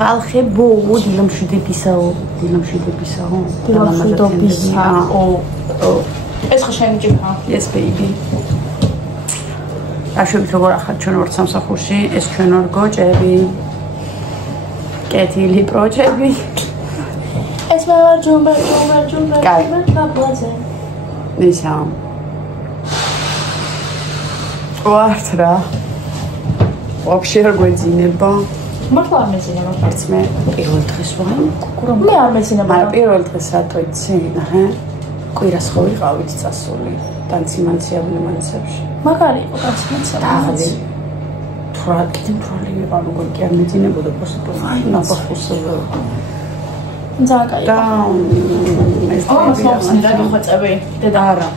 ხალხებო, დილამშვიდებისაო. ეს ხო შენი ჯიქა? Yes baby. Აშუქით როგორ ახლა ჩვენ ვართ სამსახურში, ეს ჩვენ ვარ გოჭები. კეთილი პროჭები. ეს მე ვარ ჯუმბა. გაბლაზე. ისა. ვართ რა. Вообще არ გვეძინება. მართლა არ მეძინება. არც მე პირველ დღეს ვარ. მე არ მეძინება. მაგრამ პირველ დღეს რატო იცი? აჰა. კვირას ხო ვიყავით წასული. Танциманция абонემანტებში. მაგარი იყო танциманция. თვრა კიდე თვრალი ვიყავ როგორ კი არ მეძინებოდა просто ნაფახუსებო. ძაკაი. და ეს და მოხაწები. და არა.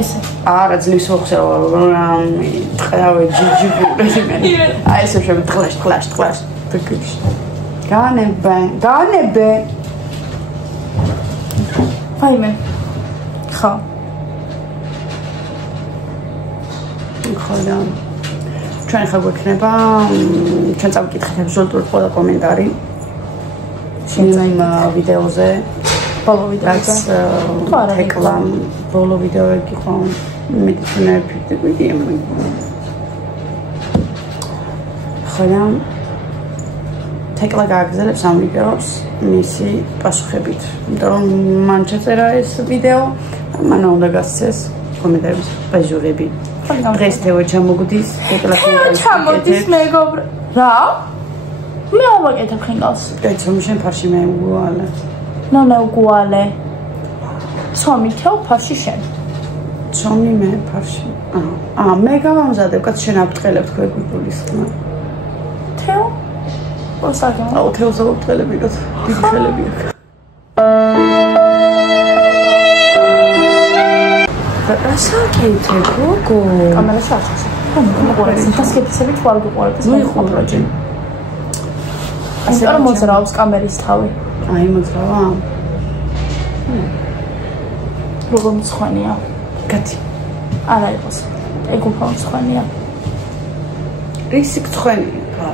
ესე. არა ძლის ოხსა ტყავე ჯიჯიბი. აი ესე შემო ტყლაშ. ტკიფში. განებე. ფაიმე. ხო. ხოდა ჩვენ ხა გვექნება ჩვენ წავკითხეთ აბსოლუტურად ყველა კომენტარი შემოიმ ვიდეოზე ბოლო ვიდეოზე რეკლამ ბოლო ვიდეოები იყო მედიცინები ვიდეო ხოდა თეკლა გააგზავნებს ამ ვიდეოს მისი პასუხებით იმიტომ რომ მან შეწერა ეს ვიდეო მან უნდა გასცეს კომენტარების პაჟურები დღეს თეო ჩამოგდის ჩამოდის მეგობრა რა მე ავაკეთებ ხინგალს ეცომ შენ ფარში მე უგუალე ნონა უგუალე ცომი თეო ფარში შენ ცომი მე ფარში მე გავამზადებ კაც შენ აფრთხილებ თქვენ გულის ხმა თეო ოსაგა თეოს აფრთხილები გოთ დიდი ხელები აქვს ასაკეთე გოგო კამერაში არ ჩახშე მოყურებს დასკეთისებით თვალ გიყურებს მოიყურე ასე რომ მოძრაობს კამერის თავი აი მოძრავა როგორ მცხენია კაცი არა იყოს ეგ უფრო მცხენია რისი მცხენია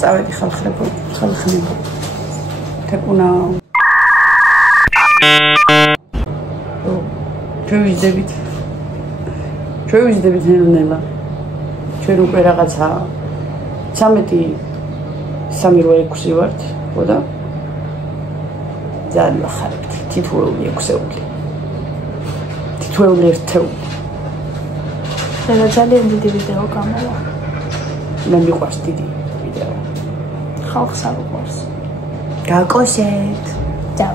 წავედი ხალხრებო ხალხნებო თეკუნა ჩვენ ვიზდებით ნელა ჩვენ უკვე რაღაცა 13-6 ვართ ხოდა ძალიან ხარებთ თითოეული 6-ეული თითოეული ერთეული და ძალიან დიდი ვიდეო გამავა მე მიყვარს დიდი ვიდეო ხალხს არ უყვარს გაკოსეთ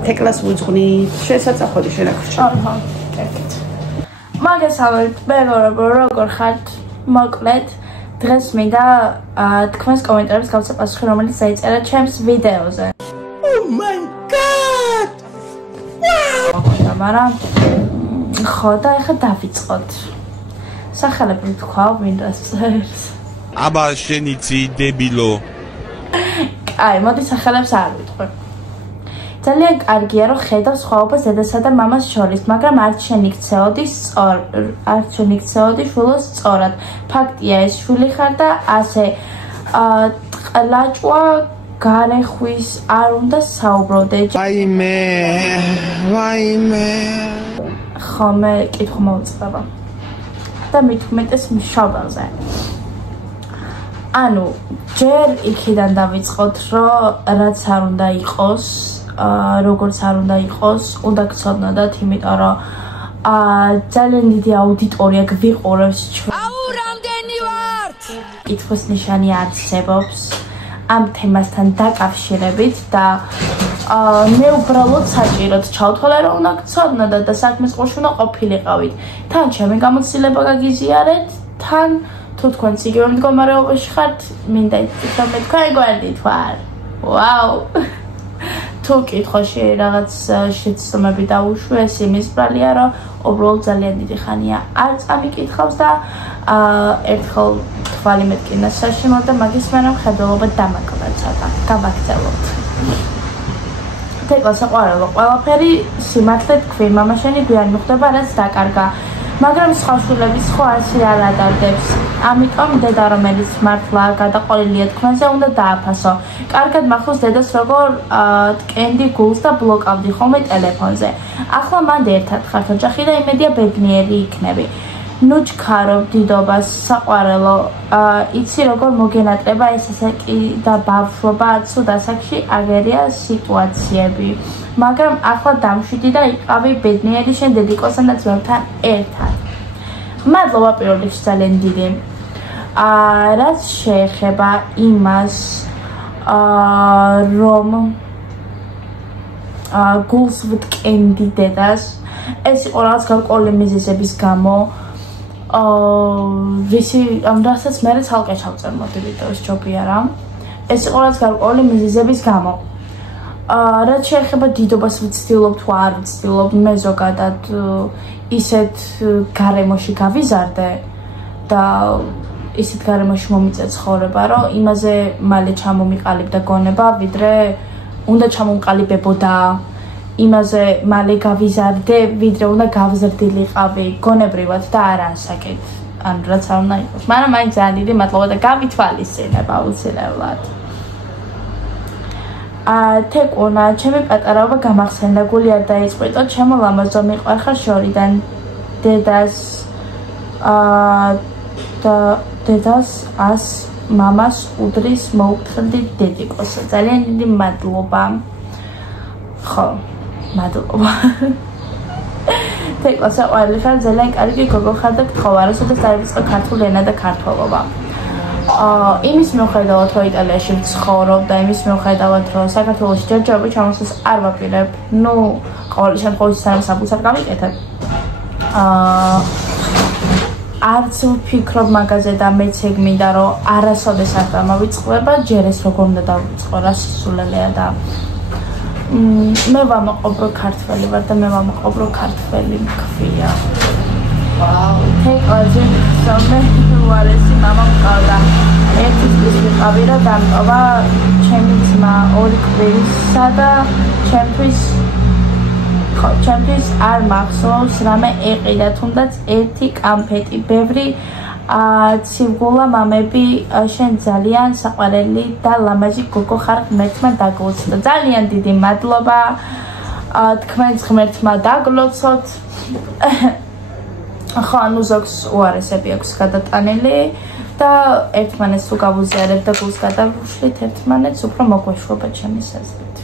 თეკლას უძღვნით შესაძახოდი შენაკრჩა აჰა კეთეთ მაგესალმებით მეგობრებო როგორ ხართ მოკლედ დღეს მინდა თქვენს კომენტარებს გავცე პასუხი რომელიც დაიწერა ჩემს ვიდეოზე Oh my god მაგრამ ხო და ეხლა დავიწყოთ სახელები თქვა მინდა წერს აბა შენი ცი დებილო აი მოდი სახელებს არ ვიტყვი ძალიან კარგია რომ ხედავ სხვაობას დედასა და მამას შორის, მაგრამ არ შენიქცეოდი შვილოს სწორად. ფაქტია ეს შვილი ხარ და ასე ტყლაჭვა გარეხვის არ უნდა საუბროდე. ვაიმე. ხო მე კითხვა მოუწყება. და მით უმეტეს მშობელზე. ანუ ჯერ იქიდან დავიწყოთ, რომ რაც არ უნდა იყოს როგორც არ უნდა იყოს, უნდა გცოდნოდათ, იმიტომ რომ ძალიან დიდი აუდიტორია გვიყურებს ჩვენ. აუ, რამდენი ვართ? კითხვის ნიშანი არსებობს ამ თემასთან დაკავშირებით და მე უბრალოდ საჭიროდ ჩავთვალე, რომ უნდა გცოდნოდათ და საქმის ყურში უნდა ყოფილიყავით. თან ჩემი გამოცდილება გაგიზიარეთ, თან თუ თქვენც იგივე მდგომარეობაში ხართ, მინდა ითქვით, რომ თქვენ გვერდით ვარ. ვაუ! თუ კითხვაში რაღაც შეცდომები დაუშვეს, იმის ბრალია, რომ უბრალოდ ძალიან დიდი ხანია არ წამიკითხავს და ერთხელ თვალი მეტკინა საშემო და მაგის მერე მხედველობა დამაკლა ცოტა. გავაგრძელოთ. თეკლა საყვარელო ყველაფერი სიმართლე თქვი, მამაშენი გვიან მიხვდება, რაც დაკარგა. მაგრამ სხვა შვილები სხვა ასე არ ადარდებს. ამიტომ დედა რომელიც მართლა გადაყოლილია თქვენზე უნდა დააფასო. კარგად მახსოვს დედას როგორ ტკენდი გულს და ბლოკავდი ხოლმე ტელეფონზე. ახლა მანდ ერთად ხართ ოჯახი და იმედია ბედნიერი იქნები. ნუ ჩქარო დიდობას საყვარელო იცი როგორ მოგენატრება ეს ასაკი და ბავშვობა ცუდ ასაკში აგერია სიტუაციები მაგრამ ახლა დამშვიდი და იყავი ბედნიერი შენ დედიკოსთან და ძმებთან ერთად მადლობა პირველ რიგში ძალიან დიდი რაც შეეხება იმას რომ გულს ვტკენდი დედას ეს იყო რაღაც გარკვეული მიზეზების გამო ვისი ამ რასაც მე ცალკე ჩავწერმოდი ვიდეოს ჯობი არა ეს იყო რაც გარკვეული მიზეზების გამო რაც შეეხება დიდობას ვცდილობ თუ არ ვცდილობ მე ზოგადად ისეთ გარემოში გავიზარდე და ისეთ გარემოში მომიწე ცხოვრება რომ იმაზე მალე ჩამომიყალიბდა გონება ვიდრე უნდა ჩამომყალიბებოდა იმაზე მალე გავიზარდე ვიდრე უნდა გავზრდილიყავი გონებრივად და არა ასაკით ანუ რაც არ უნდა იყოს მაგრამ აი ძალიან დიდი მადლობა და გავითვალისწინებ აუცილებლად თეკუნა ჩემი პატარაობა გამახსენდა გული არ დაიწყვიტო ჩემო ლამაზო მიყვარხარ შორიდან დედას ას მამას უდრის მოუხდი დედიკოსა ძალიან დიდი მადლობა ხო მადლობა თეკლას საყვარელი ხარ ძალიან კარგი გოგო ხარ და გთხოვ არასოდეს დაივიწყე ქართული ენა და ქართველობა იმის მიუხედავად რომ იტალიაში ვცხოვრობ და იმის მიუხედავად რომ საქართველოში ჯერჯერობით ჩამოსვლას არ ვაპირებ ნუ ყოველ შემთხვევაში სამსაბუთს არ გავიკეთებ არც ვფიქრობ მაგაზე და მეც ეგ მინდა რომ არასოდეს არ გამოვიწყდება ჯერ ეს როგორ უნდა დავიწყო რა სისულელეა და მე ვამაყობ რომ ქართველი ვარ და მე ვამაყობ რომ ქართველი მქვია ვაუ თეკლაზე სამე უარესი მამა მყავდა ერთი წლის ვიყავი რომ დამტოვა ჩემი ძმა ორი კვირისა და ჩემთვის არ მახსოვს რამე ეყიდა თუნდაც ერთი კამფეტი ბევრი ცივგულა მამები შენ ძალიან საყვარელი და ლამაზი გოგო ხარ ღმერთმა დაგლოცო ძალიან დიდი მადლობა თქვენს ღმერთმა დაგლოცოთ ხო ანუ ზოგს უარესები აქვს გადატანილი და ერთმანეთს თუ გავუზიარებთ და გულს გადავშლით ერთმანეთს უფრო მოგვეშვება ჩემი საზრით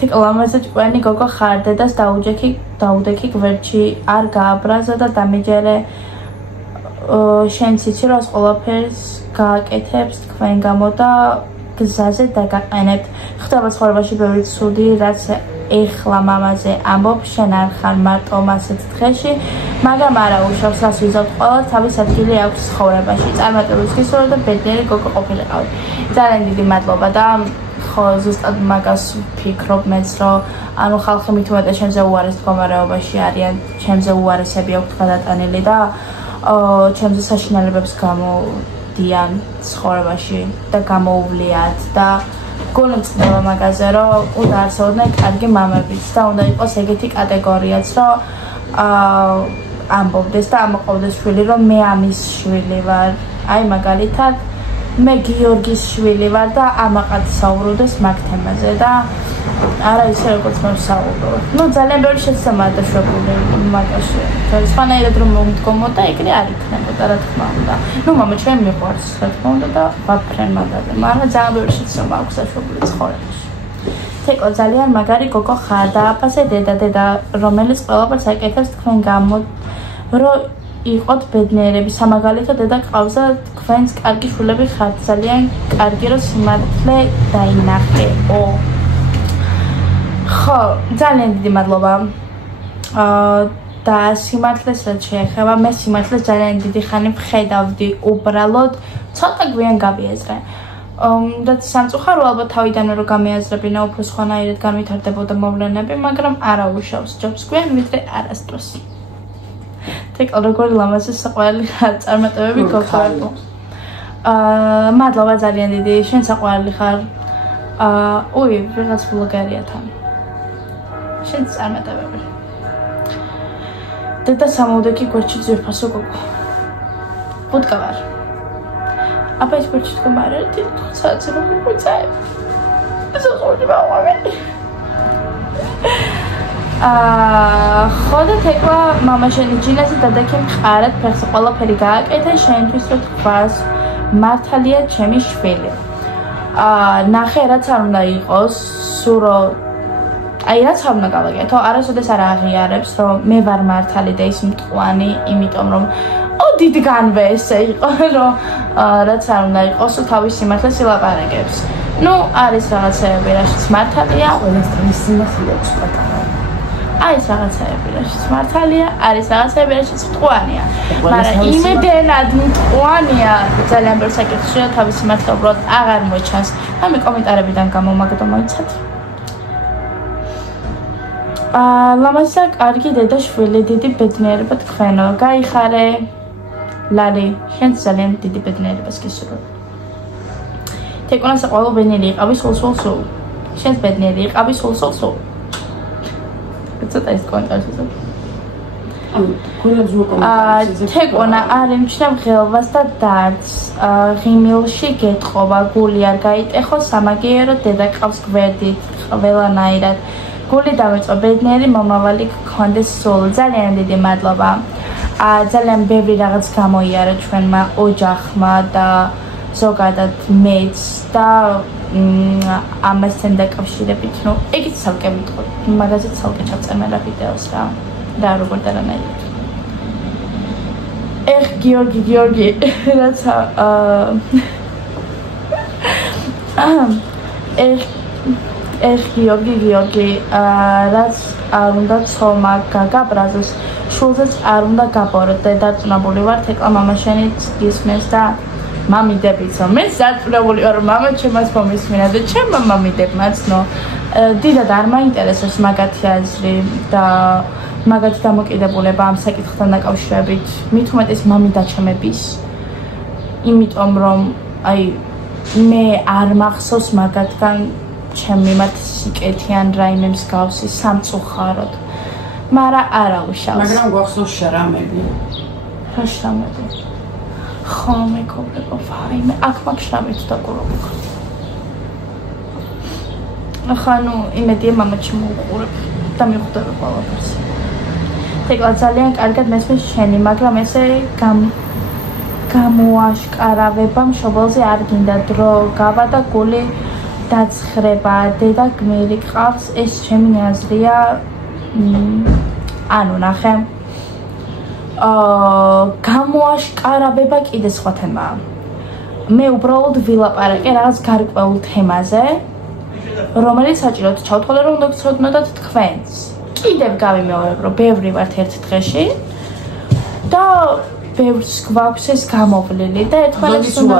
თიკ ლამაზი ჭკვიანი გოგო ხარ დედას დაუდექი გვერდში არ გააბრაზა და დამიჯერე შენც იცი რომ ყველაფერს გააკეთებს თქვენ გამო და გზაზე დაგაყენებთ ხდება ცხოვრებაში ბევრი ცუდი რაც ეხლა მამაზე ამბობ შენ არ ხარ მარტო მასეთ დღეში მაგრამ არა უშავს რას ვიზავთ ყველა თავის ადგილი აქვს ცხოვრებაში წარმატებულს გისურვებ და ბედნიერი გოგო ყოფილიყავი ძალიან დიდი მადლობა და ხო ზუსტად მაგას ვფიქრობ მეც რომ ანუ ხალხი მით უმეტეს ჩემზე უარეს მდგომარეობაში არიან ჩემზე უარესები აქვთ გადატანილი და ჩემზე საშინელებებს გამოდიან ცხოვრებაში და გამოუვლიათ და გულმწყდება მაგაზე რომ უნდა არსებობდნენ კარგი მამებიც და უნდა იყოს ეგეთი კატეგორიაც რომ ამბობდეს და ამოყავდეს შვილი რომ მე ამის შვილი ვარ აი მაგალითად მე გიორგის შვილი ვარ და ამაყად საუბრობდეს მაგ თემაზე და არა ისე როგორც მე ვსაუბრობ. ნუ ძალიან ბევრი შეცდომაა დაშვებული მაგაში. სხვანაირად რომ მომდგომოდა, ეგრე არ იქნებოდა რა თქმა უნდა. ნუ მამა ჩემი მიყვარს რა თქმა უნდა და ვაფრენ მაგაზე. მაგრამ ძალიან ბევრი შეცდომა აქვს დაშვებული ცხოვრებაში. თეკო ძალიან მაგარი გოგო ხარ და აფასე დედა რომელიც ყველაფერს აკეთებს თქვენ გამო რომ იყოთ ბედნიერები სამაგალითო დედა ყავს და თქვენს კარგი შვილები ხართ ძალიან კარგი რომ სიმართლე დაინახეო ხო ძალიან დიდი მადლობა და სიმართლეს რაც შეეხება მე სიმართლეს ძალიან დიდი ხანი ვხედავდი უბრალოდ ცოტა გვიან გავიაზრე და სამწუხარო ალბათ თავიდანვე რომ გამეაზრებინა უფრო სხვანაირად განვითარდებოდა მოვლენები მაგრამ არა უშავს ჯობს გვიან ვიდრე არასდროს თეკ როგორი ლამაზი საყვარელი ხარ წარმატებები გქონდა მადლობა ძალიან დიდი შენ საყვარელი ხარ უი ვიღაც ბლოგერია თან შენ წარმატებები დედა სამოდეკი გვერდში ძვირფასო გოგო. ბუდკავარ. აბა ის გვერდში თქო მარეთი, თქო რომ მიწაე. ეს ორი ბავშვი. ხოდა თეკლა მამა შენი ჯინასი დადაკი მყარად ფეხს ყველაფერი გააკეთა შენთვის რო თქვას მართალია ჩემი შვილი. ნახე რაც არ უნდა იყოს, სურო აი რაც არ უნდა გავაკეთო, არასოდეს არ აღიარებს რომ მე ვარ მართალი და ის მტყვანი, იმიტომ რომ დიდგანვე ესე იყო, რომ რაც არ უნდა იყოს, თავის სიმართლეს ილაპარაკებს. ნუ არის რაღაცეები, რაშიც მართალია, ყველასთან სიმართლე აქვს პატარა. არის რაღაცეები, რაშიც მართალია, არის რაღაცეები, რაშიც მტყვანია. მაგრამ იმედენად მტყვანია, ძალიან ბევრ საკითხში და თავის სიმართლე უბრალოდ აღარ მოჩანს. ამ კომენტარებიდან გამომაგდო მოიცათ. ლამაზია კარგი დედა შვილი, დიდი ბედნიერება თქვენო. გაიხარე. ლარი, შენ ძალიან დიდი ბედნიერებას გისურვებ. თეკონასა ყველა ბედნიერი იყავი სულ. შენს ბედნიერი იყავი სულ. ცოტა ის კომენტარში. თეკონა არ ემჩნევ ღელვას და დარდს. ღიმილში გეტყობა, გული არ გაიტეხო, სამაგიერო დედა ყავს გვერდით, ყველანაირად. გული დამეწყო, ბედნიერი მომავალი გქონდეს სულ. ძალიან დიდი მადლობა. ძალიან ბევრი რაღაც გამოიარა ჩვენმა ოჯახმა და ზოგადად მეც და ამასთან დაკავშირებით, ნუ ეგეც ცალკე ვიტყოდ, მაგაზეც ცალკე ჩავწერმელა ვიდეოს რა როგორ დანაირად. გიორგი, რაცა გიორგი, რაც არ უნდა ცოლმა გაგაბრაზოს, შულზეც არ უნდა გაბორო და დარწმუნებული ვარ, თეკლა მამა შენიც გისმენს და მამიდებიცო. მეც დარწმუნებული ვარ, მამა ჩემას მომისმინა და ჩემმა მამიდებმაც, დიდად არ მაინტერესებს მაგათი აზრი და მაგათი დამოკიდებულება ამ საკითხთან დაკავშირებით, მით უმეტეს მამიდაჩემების, იმიტომ რომ აი მე არ მახსოვს მაგათგან ჩემ მიმართ სიკეთიან რაიმე მსგავსი სამწუხაროდ. მაგრამ არა უშავს. მაგრამ გვახსოვს შრამები. რა შრამები? ხო, მეკობრებო, ვაიმე, აქ მაგ შრამით დაკურობ. ახლა ნუ იმედია მამაჩი მოუყურებ და მიხვდები ყველაფერს. თეკლა ძალიან კარგად მესმის შენი, მაგრამ ესე გამოაშკარავება მშობელზე არ გინდა, დრო გავა და გული დაცხრება, დედა გმირი ყავს, ეს ჩემი აზრია. ანუ ნახე. გამოაშკარავება კიდე სხვა თემაა. მე უბრალოდ ვილაპარაკე რაღაც გარკვეულ თემაზე, რომელიც საჭიროდ ჩავთვალე რომ უნდა გცოდნოდათ თქვენს. კიდევ გავიმეორებ, რომ ბევრი ვართ ერთ დღეში და ბევრს გვაქვს ეს გამოვლილი და ერთმანეთს უნდა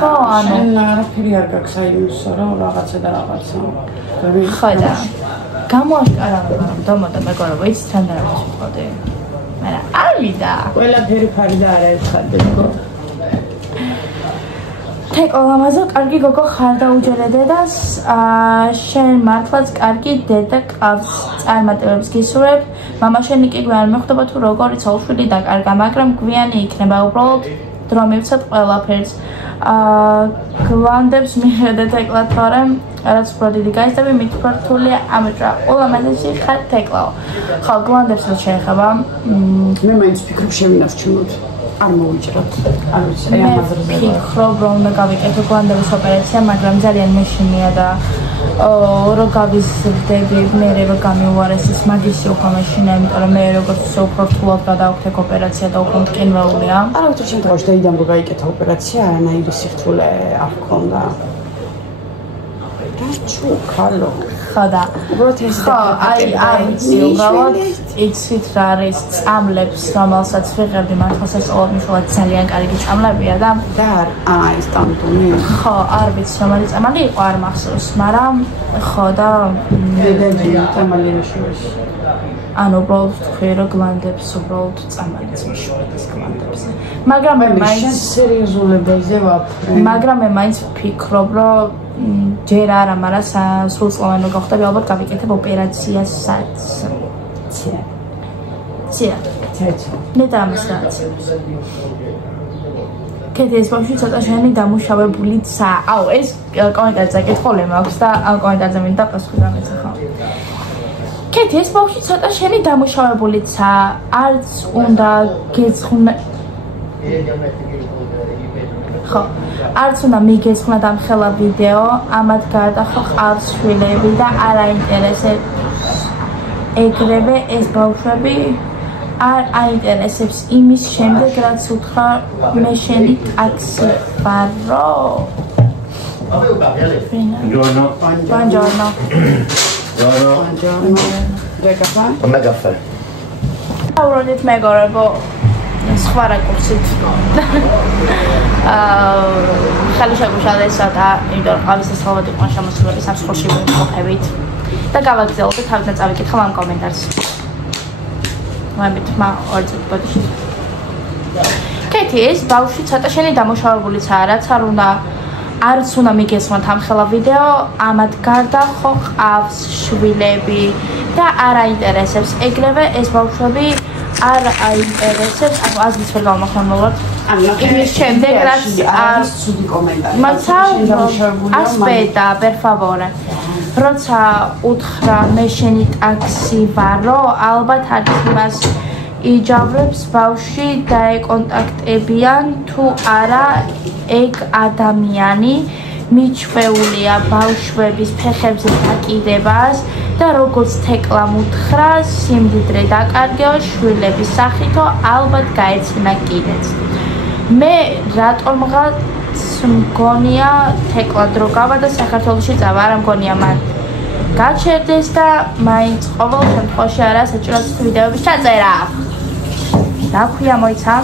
ხო, ანუ არაფერი არ გაქვს აი იმისა, რომ რაღაცა და რაღაცა. ხო და გამოაშკარავება რომ დამოდა მეგობრებო, იცით რამდენად ვიტყოდი. მაგრამ არ მინდა. ყველაფერი ფარი და არა ერთხელ გოგო. თეკო ლამაზო, კარგი გოგო ხარ და უჯერე დედას, შენ მართლაც კარგი დედა ყავს, წარმატებებს გისურვებ. მამა შენი კი გვიან მეხვდება თუ როგორი ცოლ-შვილი დაკარგა, მაგრამ გვიანი იქნება, უბრალოდ დრო მივცეთ ყველაფერს. გლანდებს მიხედე თეკლა თორემ რაც უფრო დიდი გაიზდები, მით უფრო რთულია ამეჭრა. ულამაზესი ხარ თეკლაო. ხო, გლანდებს რაც შეეხება. მე მაინც ვფიქრობ შევინარჩუნოთ. არ მოვიჭროთ. არ ვიცი, აი ამ აზრზე. ვფიქრობ რომ უნდა გავიკეთო გლანდების ოპერაცია, მაგრამ ძალიან მეშინია და რო გავიზრდები, მე რო გამივარეს ის მაგისი უფრო მეშინია, იმიტომ რომ მე როგორც უფრო რთულად გადავხდე ოპერაცია და უფრო მტკინველია. არა, ვთქვი შენ თავში დაიდამ რო გაიკეთა ოპერაცია, არანაირი სიხთულე არ ჰქონდა. ჩუ ხალო. ხო და უბრალოდ ეს აი არ ვიცი, უბრალოდ იცით რა არის წამლებს, რომელსაც ვიღებდი მართლა სასწავლად მისულად ძალიან კარგი წამლებია და ეს ტანტონი. ხო, არ ვიცი რომელი წამალი იყო, არ მახსოვს, მაგრამ ხო და წამალი რაშუაში. ანუ უბრალოდ თქვი რომ გლანდებს უბრალოდ წამალიც მიშვედეს გლანდებს. მაგრამ მე მაინც სერიოზულებაზე ვაფრე. მაგრამ მე მაინც ვფიქრობ რომ ჯერ არა, მაგრამ სრულწლოვანი რო გავხდები, ალბათ გავიკეთებ ოპერაციასაც. ცია. ცეცო. ნეტა ამას რაც. კეთი ეს ბავშვი ცოტა შენი დამუშავებულიცაა. აუ ეს კომენტარზე კითხული მაქვს და ამ კომენტარზე მინდა პასუხი გამეცახო. კეთი ეს ბავშვი ცოტა შენი დამუშავებულიცაა. არც უნდა გეძღვნა ხო, არც უნდა მიგეძღვნათ ამ ხელა ვიდეო, ამათ გარდა ხო ყავს შვილები და არ აინტერესებს. ეგრევე ეს ბავშვები არ აინტერესებს იმის შემდეგ, რაც უთხრა მე შენი ტაქსი ვარო. Buongiorno. Buongiorno. Buongiorno. Una caffè. აურონით მეგობრებო, სხვა რაკურსით. ხელი შეგუშალესა და იმიტომ რომ ყავის ესხალოთ იყო შემოსულები სამსხურში ვიმყოფებით და გავაგზავნოთ თავიდან წავიკითხავ ამ კომენტარს. მომეთ ორ წუთი ბოდიში. კეთი ეს ბავშვი ცოტა შენი დამუშავებულიცაა, რაც არც უნდა მიგესვათ ამ ხელა ვიდეო, ამათ გარდა ხო ყავს შვილები და არ აინტერესებს. ეგრევე ეს ბავშვები არ აინტერესებს, ანუ აზრიც ვერ გავმახმოვანოთ. იმის შემდეგ რაც არის ცუდი კომენტარი. მაცა ასპეტა, per favore. როცა უთხრა მე შენი ტაქსი ვარო, ალბათ არის იმას იჯავრებს ბავშვი დაეკონტაქტებიან თუ არა ეგ ადამიანი მიჩვეულია ბავშვების ფეხებზე დაკიდებას და როგორც თეკლამ უთხრა სიმდიდრე დაკარგეო შვილების სახითო ალბათ გაეცემა კიდეც. მე რატომღაც მგონია თეკლა დრო გავა და საქართველოში წავა, არა მგონია მან გაჩერდეს და მაინც ყოველ შემთხვევაში არა საჭიროა ვიდეოების ჩაწერა. რა ქვია მოიცა?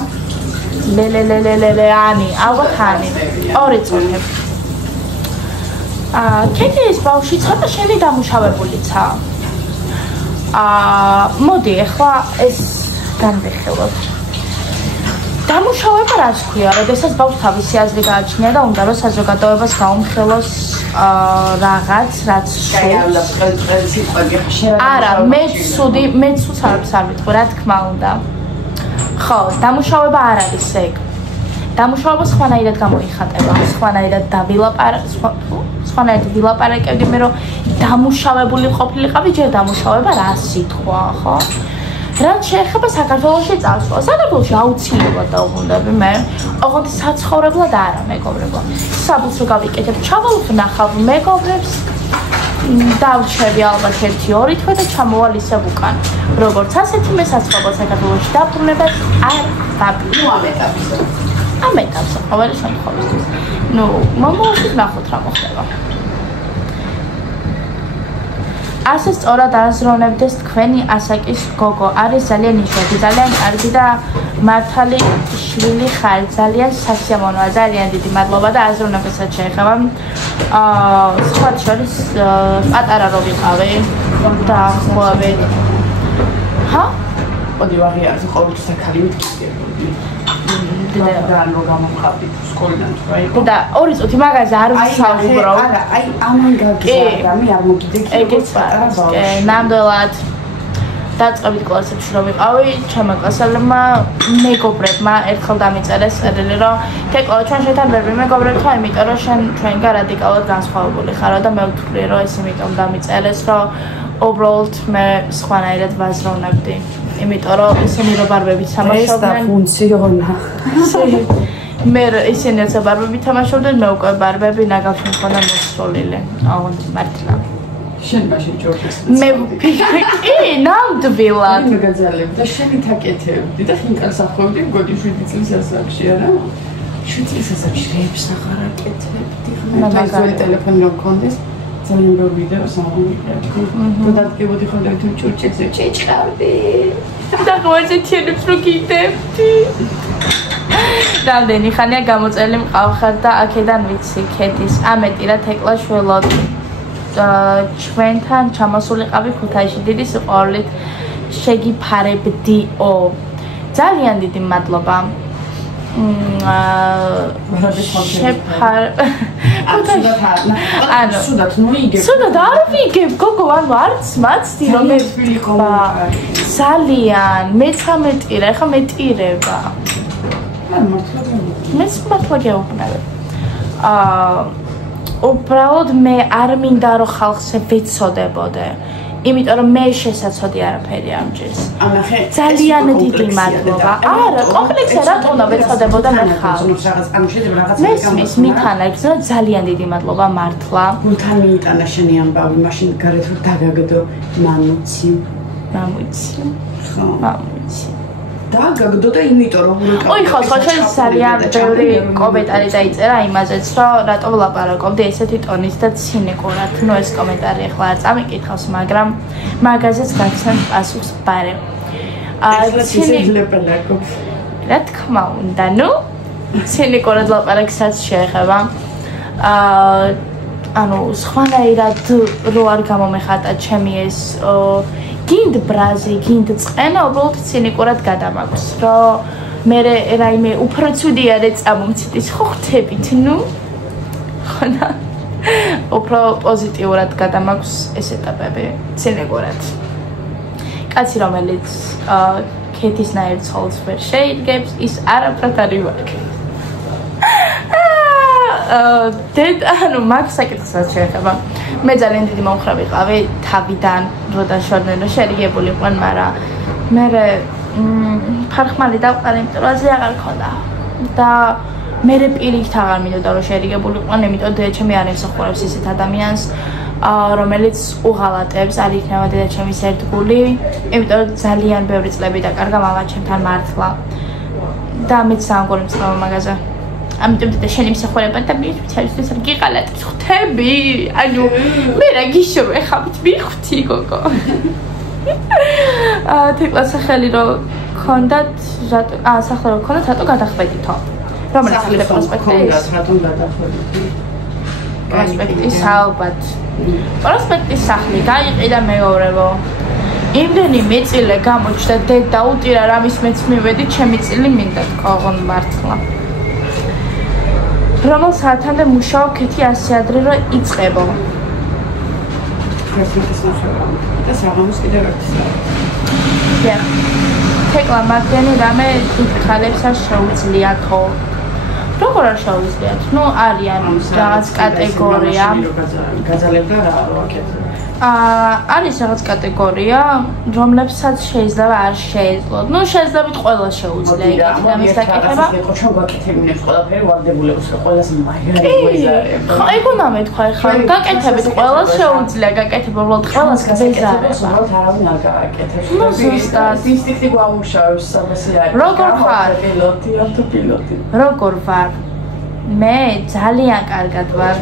ლელელელელელანი, ალბათ ანი. ორი წუთი. კეთი ეს ბავშვი ცოტა შენი დამუშავებულიცაა. მოდი ახლა ეს განვიხილოთ. დამუშავება რას ქვია? როდესაც ბავშვს თავისი აზრი გააჩნია და უნდა რომ საზოგადოებას გაუმხელოს რაღაც, რაც არა, მე ცუდს არაფერს არ ვიტყვი, რა თქმა უნდა. ხო, დამუშავება არ არის ეგ. დამუშავება სხვანაირად გამოიხატება, სხვანაირად ვილაპარაკებდი მე რომ დამუშავებული ყოფილიყავი, ჯერ დამუშავება რა სიტყვა, ხო? რაც შეეხება საქართველოში წავსვლა. საქართველოში აუცილებლად დაუბრუნდები მე. ოღონდ საცხოვრებლად არა, მეგობრებო. საბუთს რო გავიკეთებ, ჩავალ ვნახავ მეგობრებს. დავჩები ალბათ 1-2 თვე და ჩამოვალ ისევ უკან. როგორც ასეთი მე საცხოვრებლად საქართველოში დაბრუნებას არ ვაპირებ. ამ ეტაპზე ყოველი შემთხვევისთვის. მომავალში ვნახოთ რა მოხდება. ასე სწორად აზროვნებდეს თქვენი ასაკის გოგო. არის ძალიან იშვიათი, ძალიან კარგი და მართალი შვილი ხარ. ძალიან სასიამოვნოა. ძალიან დიდი მადლობა და აზროვნებასაც შეეხება. სხვა შორის პატარა რო ვიყავი და ხვავეთ. ჰა? ოდი ვაღიარებ ყოველთვის ახალი მითქი. და რო გამოვხავდით სკოლიდან თუ რა იყო. და 2 წუთი მაგაზე არ ვსაუბრო. არა, აი ამან გაგზავნა, მე არ მოგიდექი. ეგეც ნამდვილად დაწყებით კლასებში რომ ვიყავი, ჩემმა კლასელებმა მეგობრებმა ერთხელ დამიწერეს წერილი, რომ თეკლო ჩვენ შენთან ვერ ვიმეგობრებთ, იმიტომ რომ ჩვენგან რადიკალურად განსხვავებული ხარო და მე ვთვლი რომ ეს იმიტომ დამიწერეს, რომ უბრალოდ მე სხვანაირად ვაზროვნებდი. იმიტომ რომ ისინი რო ბარბებით თამაშობდნენ. ეს და ფუნქციონა. მე ისინი რო ბარბებით თამაშობდნენ, მე უკვე ბარბები ნაგავში მქონდა მოსწოლილი. აუღონდ მართლა. შენ მაშინ ჯორჯის. მე კი, ნამდვილად. მე გაგზავნებ და შენი თაკეთებდი და ხინკალს ახვევდი, მგონი 7 წლის ასაკში არა? 7 წლის ასაკში რეებს აღარ აკეთებდი. მე ძველი ტელეფონი რომ მქონდეს ძალიან ბევრ ვიდეოს ამოვიყენებდი. თუ დადგებოდი ხოლმე თუ ჭურჭელზე ჩეჭყავდი. და ყოველზე თიანებს რო გიდებდი. რამდენი ხანია გამოწელი მყავხარ და აქედან ვიცი ქეთის ამეტი რა თეკლა შველოდ ჩვენთან ჩამოსულიყავი ქუთაისში დიდი სიყვარულით შეგიფარებდიო. ძალიან დიდი მადლობა. სუდად არ ვიგებ გოგო ანუ არც მაცდი რომ ძალიან მე-13 ეხა მეტირება მართლა გეუბნები უბრალოდ მე არ მინდა რომ ხალხზე ვეცოდებოდე იმიტომ რომ მე შესაძოდი არაფერი ამჯერს. ძალიან დიდი მადლობა. არა, კომპლექსი რატო უნდა ვეცოდებოდა მე ხალხს? მესმის მითანა იქნება ძალიან დიდი მადლობა მართლა. გულთან მიიტანა შენი ამბავი, მაშინ გარეთ რომ დაგაგდო მამუცი. ხო. დაგაგდო და იმიტომ რომ ოი ხო შენ ძალიან ბევრი კომენტარი დაიწერა იმაზეც რომ რატო ვლაპარაკობდი ესეთი ტონის და ცინიკურად. ნუ ეს კომენტარი ახლა არ წამიკითხავს, მაგრამ მაგაზეც გაგცემ პასუხს ბარე. რა თქმა უნდა, ნუ ცინიკურად ლაპარაკსაც შეეხება. ანუ სხვანაირად რო არ გამომეხატა ჩემი ეს გინდ ბრაზი, გინდ წენა, უბრალოდ ცინიკურად გადამაქვს, რომ მე რაიმე უფრო ცუდი არ ეწამომცდის, ხო ხვდებით, ნუ? ხოდა უფრო პოზიტიურად გადამაქვს ეს ეტაპები, ცინიკურად. კაცი, რომელიც ქეთისნაირ ცოლს ვერ შეიდგებს, ის არაფრად არ ივარგებს. ანუ მაგ საკითხსაც შეეხება. მე ძალიან დიდი მომხრე ვიყავი თავიდან, რო დაშორდნენ, რომ შერიგებული იყვნენ, მაგრამ მე ფარხმალი დავყარე, იმიტომ რომ აზრი აღარ მქონდა. და მე პირიქით აღარ მინდოდა რომ შერიგებული იყვნენ, იმიტომ რომ ჩემი არ ემსახურებს ისეთ ადამიანს, რომელიც უღალატებს, არ იქნება დედაჩემის ერთგული, იმიტომ რომ ძალიან ბევრი წლები დაკარგა მამა ჩემთან მართლა. და მეც სამგორი მწყება მაგაზე. ამიტომ და შენი მსახურება და მისთვის არ გიყალატებს ხვდები? ანუ მე რა გიშორო ეხავით მიხვდი გოგო. თეკლა სახელი რო ქონდათ რატო სახელი რო ქონდათ რატო გადახვედითო? რომელიც სახელი პროსპექტის? რატომ გადახვედითი? პროსპექტის ალბათ. პროსპექტის სახლი გაიყიდა მეურევო. იმდენი მეწილე გამოჩნდა დედა უტირა რამის მეც მივედი ჩემი წილი მინდა თქვა ოღონდ მართლა. რომელ საათამდე მუშაობ ქეთი ასე ადრე რომ იწყებო. და საღამოს კიდევ ერთი საათი. თეკლა მაგდენი რამე დიდ ხალებს არ შეუძლია ხო? როგორ არ შეუძლიათ? ნუ არიან რაღაც კატეგორია. გაძალებდა რა როაკეთე. არის რაღაც კატეგორია, რომლებსაც შეიძლება არ შეეძლოთ. ნუ შეძლებთ ყველა შეუძლია ეკეთება მის დაკეთება. ხო, ჩვენ გვაკეთებინებს ყველაფერი ვარდებულებს, ყველას მაგარი გვეზარება. ხო, ეგ უნდა მეთქვა ხა, გაკეთებით ყველა შეუძლია, გაკეთება უბრალოდ ყველას გზეზარება. უბრალოდ არავინ არ გააკეთებს. ნუ ზუსტად ინსტინქტი გვაუმშავებს სამასი არის. როგორ ხარ? პილოტი, ავტოპილოტი. როგორ ვარ? მე ძალიან კარგად ვარ.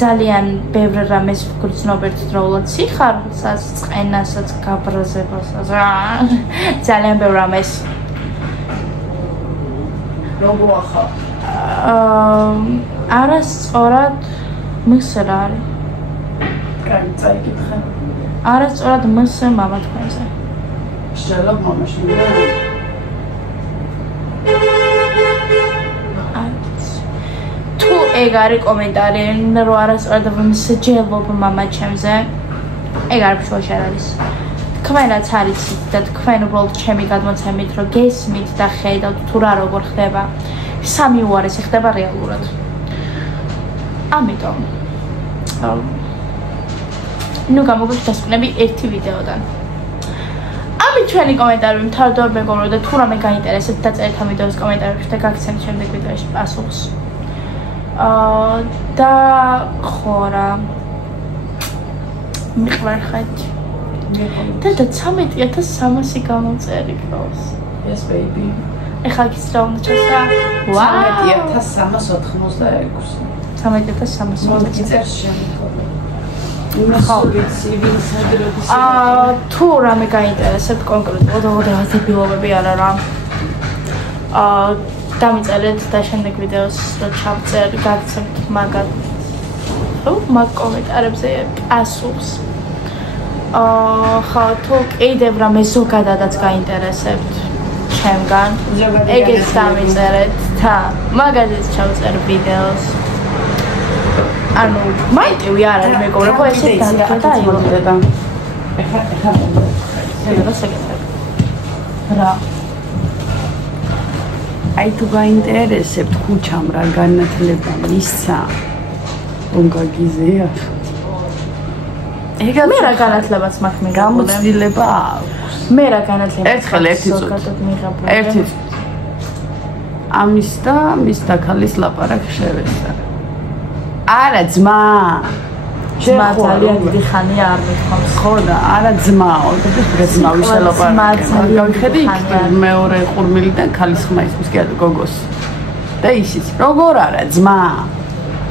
ძალიან ბევრ რამეს ვგრძნობ ერთდროულად სიხარულსაც, წყენასაც, გაბრაზებასაც. ძალიან ბევრ რამეს. როგორ ახლა? არასწორად მისერ არის. კაი, წაიკითხე. არასწორად მისე მამა თქვენზე. შეიძლება მამაში და თუ ეგ არის კომენტარი, რომ არასწორად მსჯელობ მამა ჩემზე, ეგ არ შუაში არ არის. თქვენაც არიცით და თქვენ უბრალოდ ჩემი გადმოცემით, რომ გესმით და ხედავთ თუ რა როგორ ხდება. სამი უარესი ხდება რეალურად. ამიტომ ნუ გამოგიჩნდა დასკვნები ერთი ვიდეოდან. ამით ჩვენი კომენტარები მთავრდება მეგობრებო და თუ რამე გაინტერესებთ დაწერეთ ამ ვიდეოს კომენტარებში და გაგცემთ შემდეგ ვიდეოში პასუხს. და ხორა მიყვარხეთ და 13300 გამოწერი გყავს. Yes baby. ეხლა ის რა უნდა ჩასა? 13386. 13386 წერს შემოხდა. თუ რამე გაინტერესებთ კონკრეტულად რაღაც დებილობები არ არა. დამიწერეთ და შემდეგ ვიდეოს რო ჩავწერ, გაგცემთ მაგ კომენტარებზე პასუხს. ხო, თუ კიდევ რამე ზოგადადაც გაინტერესებთ, ჩემგან. ეგეც დამიწერეთ და მაგაზეც ჩავწერ ვიდეოს. ანუ მაიტივი არ არის მეგობრებო, ესე დაგდა და აიღო. ეხლა შეგეცდები. რა აი თუ გაინტერესებთ ხუჩამ რა განათლება მისცა რომ გაგიზეა ეგ მე რა განათლებაც მაქვს მე გამოცდილება აქვს მე რა განათლება ერთხელ ერთი ამის და მის დაქალის ლაპარაკი შევეცა არა ძმა ძმა ძალიან დიდი ხანია არ მithავს ხო და არა ძმაო და ძმა ვისელაპარაკე გავიხედი მეორე ყურმილიდან ქალის ხმა ისმის კი არა გოგოს და ისიც როგორ არა ძმა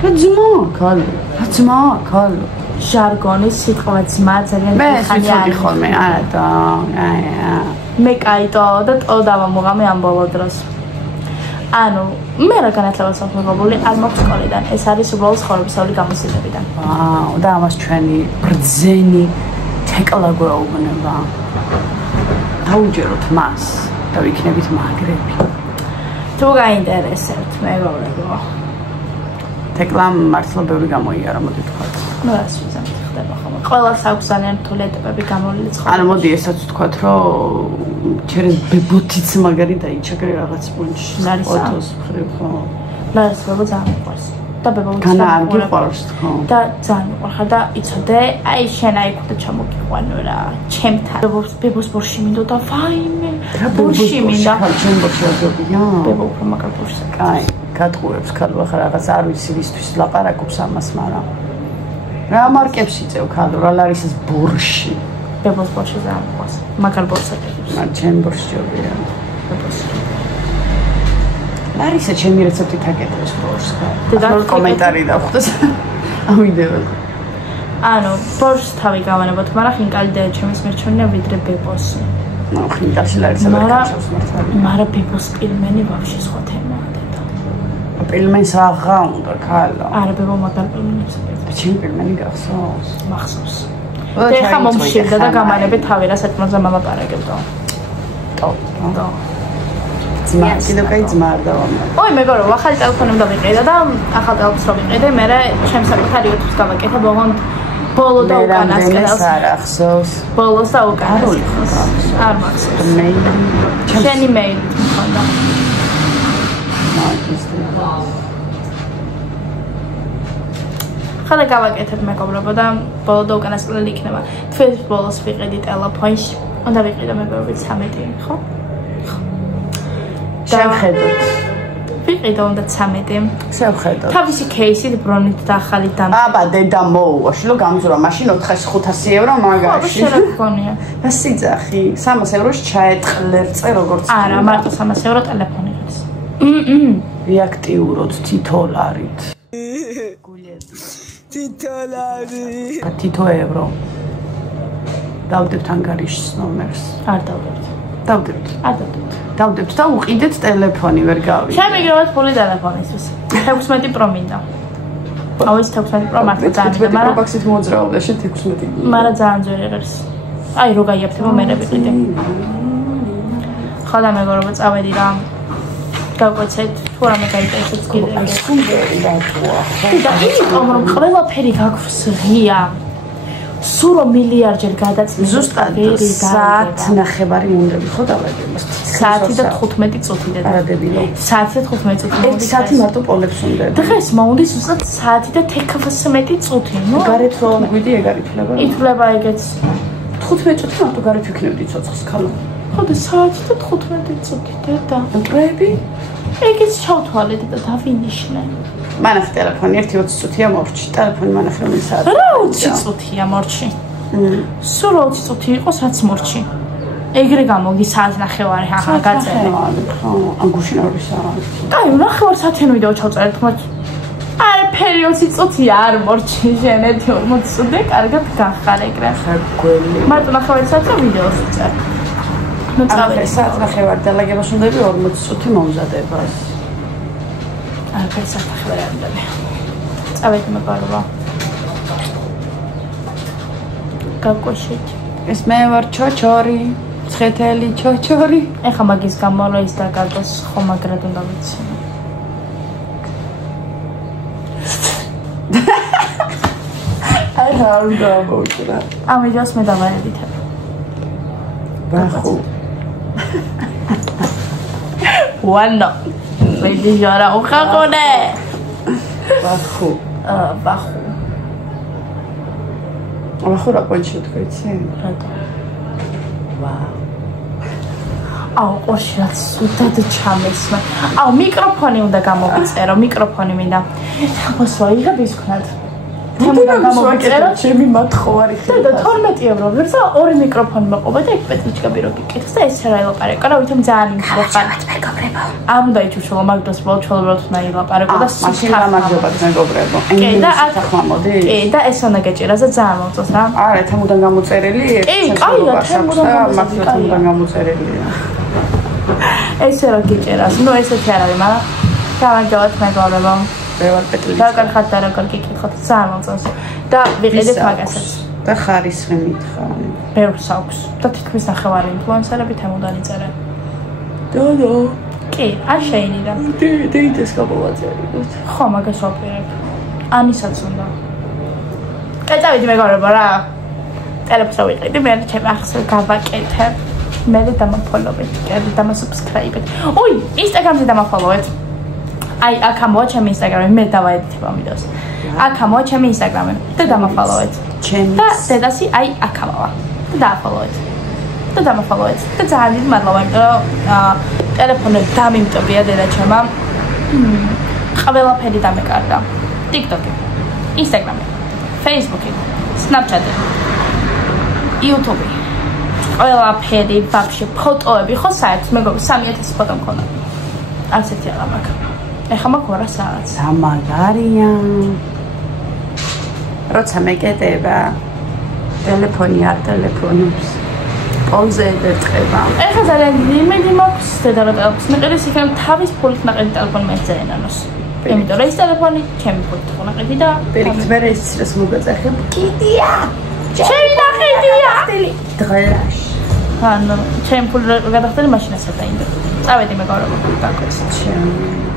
რა ძმა ქალო რა ძმა ქალო ჟარგონის სიტყვა ძმა ძალიან დიდი ხანია მე ხოლმე არა და მე კაიტო და ტო დავამოღამე ამ ბოლო დროს ანუ მე რა განათლებაც აქვს მიღებული არ მაქვს სკოლიდან ეს არის უბრალოდ ცხოვრებისეული გამოცდილებიდან ვაუ და ამას ჩვენი ბრძენი თეკლა გვეუბნება დაუჯეროთ მას და ვიქნებით მაგრები თუ გაინტერესებთ მეგობრებო თეკლამ მართლა ბევრი გამოიარა მოდი თქვათ ну რა შეიძლება ხდება ხოლმე ყველას აქვს ძალიან რთული ეტაპები გამოვლილი ცხოვრებაში ანუ მოდი ესაც ვთქვათ რომ через ბებოთიც მაგარი დაიჩაგრე რაღაც პუნჩი ფოტოს ხრივ ხო ლას ბებო ძალიან მიყვარს და ბებოთიც განა არ გიყვარს ხო და ძალიან მიყვარხარ და იცოდე აი შენ აი ხუთა ჩამოგიყვანო რა ჩემთან ბებოს ბორში მინდო და ვაიმე ბორში მინდა ჩემ ბორში აგებია ბებო უფრო მაგარ ბორში კაი გატყურებს ქალო ახლა რაღაც არ ვიცი ვისთვის ლაპარაკობს ამას მაგრამ რა მარკებს იწევ ქალო რა არის ეს ბორში ბებოს ბორში ძალიან მიყვარს მაგარ ბორში აკეთებს მაგრამ ჩემ ბორში ჯობია ლარისა ჩემი რეცეპტით აკეთებს ბორშს და კომენტარი დავხდეს ამ ვიდეოზე ანუ ბორშს თავი გავანებოთ მაგრამ ხინკალი და ჩემის მერჩვენია ვიდრე ბებოსი ნუ ხინკალში ლარისა ვერ კავშირს მართალი მაგრამ ბებოს პილმენი ვაფშე სხვა თემაა პილმენს აღა უნდა ქალო არა ბებო მაგარ პილმენებს ჩემი პილმენი გახსოვს მახსოვს და ეხა მომშილდა და გამანები თავი რა საქმეზე მალაპარაკებდო და ძმა კიდევ კაი ძმა არ დავამატე ой მეგობრებო ახალი ტელეფონი უნდა ვიყიდე და ახალ ტელეფონს რო ვიყიდე მე ჩემს საკუთარ YouTube-ს გავაკეთებ ოღონდ ბოლო და უკანასკნელს არ ახსოვს ბოლოს და უკანასკნელს არ მახსოვს შენი მეილი მქონდა ხალე გავაკეთებ მეგობრებო და ბოლო და უკანასკნელი იქნება თქვენ ბოლოს ვიყიდი ტელეფონში უნდა ვიყიდე მეგობრებო 13 ხო შევხედოთ ვიყიდე უნდა 13 შევხედოთ თავისი кейსით ბრონით და ახალი და აბა დედა მოუვა შილო გამძურა მაშინ 400-500 евро მაგაში ხო შეგონია და სიძახი 300 ევროს ჩაეტყლერწე როგორც არა მარტო 300 евро ტელეფონი ღირს რეაქტიუროთ $10 $10 евро დავდებთ ანგარიშის ნომერს არ დავდებთ დავდებთ არ დავდებთ დავდებთ და უყიდეთ ტელეფონი ვერ გავი შემიგროვოთ ფული ტელეფონისთვის 16 Pro მინდა აუ ეს 16 Pro მარტო ძალიან მაგრამ პროფაქსით მოძრაობდა შენ 16 მაგრამ ძალიან ძვირი ღირს აი რო გაიაფთებო მე ვიყიდე ხოდა მეგობრებო წავედი რა გავკვეცეთ თუ რამე გაიტერესებს კიდე ეს ხუმბერი დაგვა და იმიტომ რომ ყველაფერი გაქვს ღია სულ რომ მილიარდჯერ გადაწყვეტს ზუსტად საათ ნახევარი უნდები ხო დავაგებას საათი და 15 წუთი და არადებილო საათი და 15 წუთი ერთი საათი მარტო პოლებს უნდები დღეს მოუნდი ზუსტად საათი და 11 წუთი ნუ გარეთ რო გვიდი ეგ არ ითვლება ითვლება ეგეც 15 წუთი მარტო გარეთ ვიქნებდი ცოცხლს ქალო ხო და საათი და 15 წუთი და მტრები ეგეც ჩავთვალეთ და დავინიშნე მანახი ტელეფონი 1-20 წუთია მორჩი ტელეფონი მანახი რომ საათი რა 20 წუთია მორჩი სულ 20 წუთი იყოს რაც მორჩი ეგრე გამოგი საათი ნახევარი ხა გაწერე ხო ან გუშინ 2 საათი კაი ნახევარ საათიან ვიდეო ჩავწერეთ მაგრამ არა ფერი 20 წუთია არ მორჩი შენ 40 წუთი კარგად გახარ ეგრე ხარგველი მარტო ნახევარი საათი ვიდეოს ვწერ ну წავედი საათი ნახევარი დალაგებას უნდები 40 წუთი მომზადებას არ ფერსახე არ უნდა წავედი მეგობრებო გაგკოშეთ ეს მე ვარ ჩოჩორი ცხეთელი ჩოჩორი. ეხა მაგის გამო რა ის დაგაგოს ხო მაგრად უნდა ვიცი. აი რა უნდა მოვჭრა. ამიჯოს მე დავაედით. ბახუ. ვანო. ვიდი ჯარა უხაყონე. ბახუ. ბახუ. ბახუ რა ყოჩი თქვიცი? რატო? ვაუ. აუ ყოში რაც სუდად ჩამესმა. აუ მიკროფონი უნდა გამოვიწერო, მიკროფონი მინდა. აბასვა იღებ ის ქნად. თემიდან გამოვიწერო, ჩემი მათხოვარი ხდება. და 12 евро ვერცა ორი მიკროფონი მოყობა და იქ პეტრიჩკები რო გიკეთეს და ეს რა ელაპარაკო. რა ვითომ ძალიან იმხარ. მეგობრებო. არ უნდა იჩუშულო მაგდოს ბოლჩოლობთ უნდა ილაპარაკო და მაშინ გამარჯობათ მეგობრებო. კი და ახლა მოდი. კი და ეს უნდა გეჭირას და ძალიან მომწონს რა. არა, თემუდან გამოწერილი თემუდან გამოწერილია. ესე რა გეჭირას. ნუ ესეთი არ არის, მაგრამ გამარჯობათ მეგობრებო. ვეღარ პეტლი. როგორ ხარ და როგორ გიკითხოთ ძალიან მომწონს. და ვიყიდეთ მაგასაც. და ხარისხი მითხრა. ბევრს აქვს. და თითქმის ნახევარი ინფლუენსერები თემუდან იწერენ. დოდო. კი, არ შეიძლება. დეიტეს გამოვაწეროთ. ხო, მაგას ვაპირებ. ანისაც უნდა. წავიდი მეგობრებო რა. ტელეფონს ავიყიდი, მე ჩემ ახს გავაკეთებ. მე დამაფოლოვეთ, კიდე დამასუბსკრაიბეთ. ოი, ინსტაგრამზე დამაფოლოვეთ. აი, აქ ამოა ჩემი ინსტაგრამი, მე დავაედით ამ ვიდეოს. აქ ამოა ჩემი ინსტაგრამი და დამაფოლოვეთ. ჩემი და დედასი აი აქ ამოა. და დააფოლოვეთ. და დამაფოლოვეთ. და ძალიან დიდი მადლობა, იმიტომ რომ ტელეფონი დამიმტვია დედაჩემმა. ყველაფერი დამეკარგა. TikTok-ი, Instagram-ი, Facebook-ი, Snapchat-ი, YouTube-ი. ყველაფერი, ვაფშე, ფოტოები, ხო საერთოდ მეგობრებო 3000 ფოტო მქონდა. არც ერთი არ მაქვს. ეხლა მაქვს 200-ს. სამაგარია. როცა მეკეტება ტელეფონი არ ტელეფონობს. პონზე ეტყება. ეხლა ძალიან დიდი იმედი მაქვს დედა რომ ტელეფონს მეყიდეს იქნებ თავის ფულით ნაყიდი ტელეფონი მეძენანოს. იმიტომ რომ ეს ტელეფონი ჩემი ფულით ხო ნაყიდი და პირიქით მე ის წეს მოგაწეხებ. კიდია. ჩემი ნაყიდია. დღერაშ. ანუ ჩემი ფული გადახდელი მაშინაც არ დაინდა. წავედი მეგობრებო, დაგვეცეთ. ჩემი